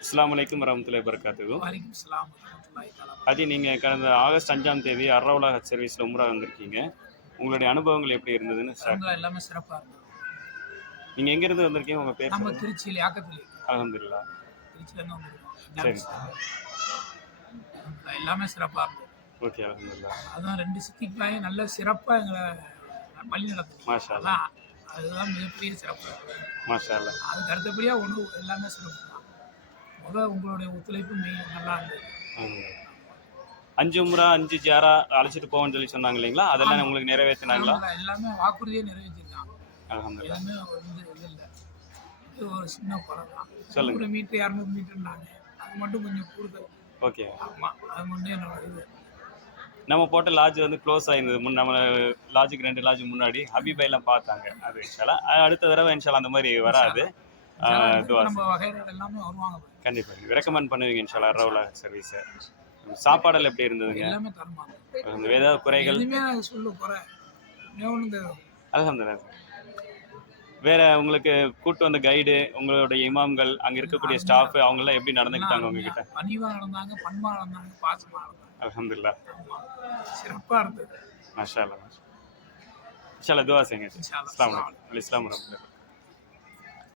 அஸ்ஸலாமு அலைக்கும் வரஹ்மத்துல்லாஹி வபரகாத்துஹு. வலைக்கும் ஸலாம் வரஹ்மத்துல்லாஹி தஆலா அது நீங்க கடந்த ஆகஸ்ட் 5ஆம் தேதி அர்ரவுலா ஹஜ் சர்வீஸ்ல உம்ரா வந்திருக்கீங்க. உங்களுடைய அனுபவங்கள் எப்படி இருந்ததுன்னு ஷேர் அல்ஹம்துலில்லாஹ் பண்ணுங்க. எல்லாமே சிறப்பா இருந்தது. நீங்க எங்கிருந்து வந்திருக்கீங்க? உங்க பேர் நம்ம சொல்லுங்க. திருச்சியில யாக்கத்திலே அல்ஹம்துலில்லாஹ். திருச்சியிலேருந்து வந்திருக்கோம். சரி. எல்லாமே சிறப்பா இருந்தது. ஓகே அல்ஹம்துலில்லாஹ். அதான் 2 சித்திக்குலாயும் நல்ல சிறப்பா எங்கள வழி நடத்துனீங்க. மாஷா அல்லாஹ். அதுதான் மிகப்பெரிய சிறப்பு. மாஷா அல்லாஹ். அதுக்கு அடுத்தபடியா உணவு எல்லாமே சிறப்பு தான். உங்களுடைய ஒத்துழைப்பு நல்லா இருந்தது. 5 உம்ரா 5 ஜியாரா அழைச்சிட்டு போவோம்னு சொன்னாங்க இல்லைங்களா? அதெல்லாம் ஆமா. உங்களுக்கு நிறைவேத்தினாங்களா? எல்லாமே வாக்குறுதியே நிறைவேற்றிருக்காங்க. அல்ஹம்துலில்லாஹ். எதுவுமே இது இல்ல. இது ஒரு சின்ன குறை தான். சொல்லுங்க. 100 மீட்டர் 200 மீட்டர்னாங்க. அது மட்டும் கொஞ்சம் கூடுதல். ஓகே. ஆமா. அது மட்டும் என்னோட இது. நம்ம போட்ட லாட்ஜ் வந்து க்ளோஸ் ஆயிருந்தது. நம்ம லாட்ஜுக்கு 2 லாட்ஜ் முன்னாடி ஹபீபா எல்லாம் பார்த்தாங்க. அது இன்ஷாஅல்லாஹ். அடுத்த தடவை இன்ஷாஅல்லாஹ் அந்த மாதிரி வராது. துஆ நம்ம வகையறால எல்லாமே வருவாங்க. கண்டிப்பா. ரெக்கமெண்ட் பண்ணுவீங்க இன்ஷாஅல்லாஹ் அர்ரவுலா சர்வீஸ. சாப்பாடெல்லாம் எப்படி இருந்ததுங்க? எல்லாமே தரமா இருந்தது. ஏதாவது குறைகள்? எதுவுமே சொல்ல குறை. அல்ஹம்துலில்லாஹ். வேற உங்களுக்கு கூட்டு வந்த கைடு, உங்களுடைய இமாம்கள், அங்க இருக்கக்கூடிய ஸ்டாஃப் அவங்க எல்லாம் எப்படி நடந்துக்கிட்டாங்க உங்ககிட்ட? பணிவா நடந்தாங்க, பண்பா நடந்தாங்க, பாசமா நடந்தாங்க. அல்ஹம்துலில்லாஹ். சிறப்பா இருந்தது. மாஷா அல்லாஹ். இன்ஷாஅல்லாஹ் துஆ செய்யுங்க. இன்ஷா அல்லாஹ். அஸ்ஸலாமு அலைக்கும். வலைக்கும் ஸலாம் வரஹ்மத்துல்லாஹி.